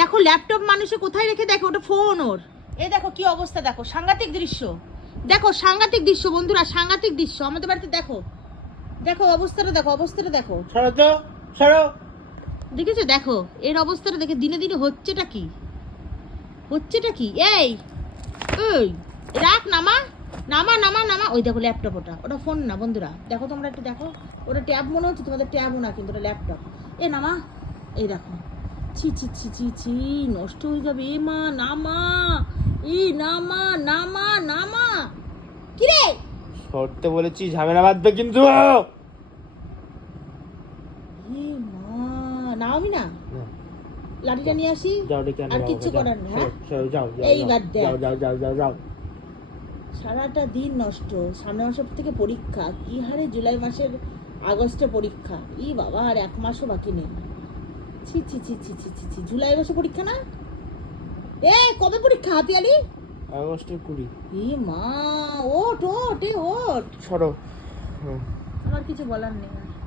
দেখো ল্যাপটপ মানুষে কোথায় রেখে দেখো, ওটা ফোন ওর। এই দেখো কি অবস্থা, দেখো সাংঘাতিক দৃশ্য, দেখো সাংঘাতিক দৃশ্য বন্ধুরা, সাংঘাতিক দৃশ্য আমাদের বাড়িতে। দেখো দেখো অবস্থাটা, দেখো অবস্থাটা দেখো, সরো তো সরো। দেখেছো? দেখো এর অবস্থাটা দেখে দিনে দিনে হচ্ছেটা কি, হচ্ছেটা কি? এই ওই রাখ, নামা নামা নামা নামা। ওই দেখো ল্যাপটপ, ওটা ওটা ফোন না বন্ধুরা, দেখো তোমরা একটু দেখো, ওটা ট্যাব মনে হচ্ছে, তোমাদের ট্যাবও না কিন্তু ওটা ল্যাপটপ। এ নামা, এই দেখো, ছি ছি ছি ছি ছি, নষ্ট হয়ে যাবে। এ মা নামা, এই নামা নামা নামা। কি রে? সরতে বলেছি, ঝামেলা বাঁধবে কিন্তু। এ মা, নামি না, লাঠিটা নিয়ে আসি, যাও ডেকে আনো আর বাবাকে, কিচ্ছু যাও, করার নেই। হ্যাঁ সরো, যাও যাও এইবার দেখ, যাও যাও যাও যাও যাও। সারাটা দিন নষ্ট। সামনের মাস থেকে পরীক্ষা, কি হারে জুলাই মাসের আগস্টে পরীক্ষা, ই বাবা আর 1 মাসও বাকি নেই। ছি ছি ছি ছি ছি ছি ছি, জুলাই মাসে পরীক্ষা না? এ কবে পরীক্ষা হাতিয়ালি? আগস্টের 20। ই মা, ওট ওট এ ওট। সরো। আমার কিছু বলার নেই।